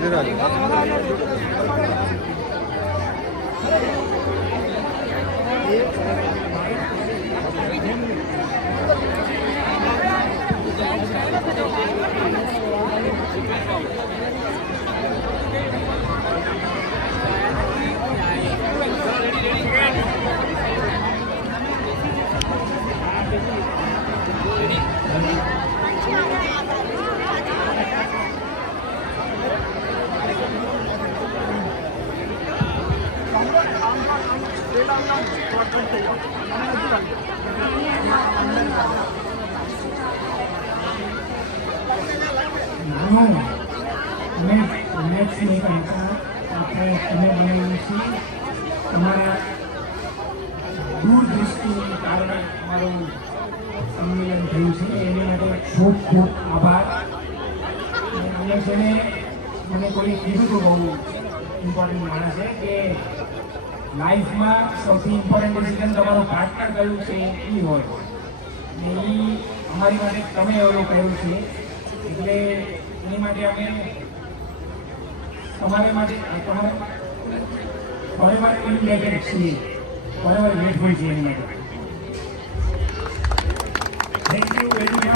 হাজার રાધે નાનું match match નહીં કરતા આપણે અમે બનાવીએ છીએ તમારા દૂરદૃષ્ટિને કારણે અમારું સંમેલન થયું છે એની માટે ખૂબ ખૂબ આભાર અને અહીંયા છે ને મને કોઈ કીધું હતું બહુ ઇમ્પોર્ટન્ટ માણસ છે કે લાઈફમાં સૌથી ઇમ્પોર્ટન્ટ ડિસિઝન તમારું પાર્ટનર કયું છે, એ હોય. ને એ અમારી માટે તમે એવું કહ્યું છે. એટલે એની માટે અમે તમારે માટે તમારે ફોરેવર ઇન્ડિકેટેડ છીએ. ફોરેવર ગ્રેટફુલ છીએ એની માટે. Thank you very much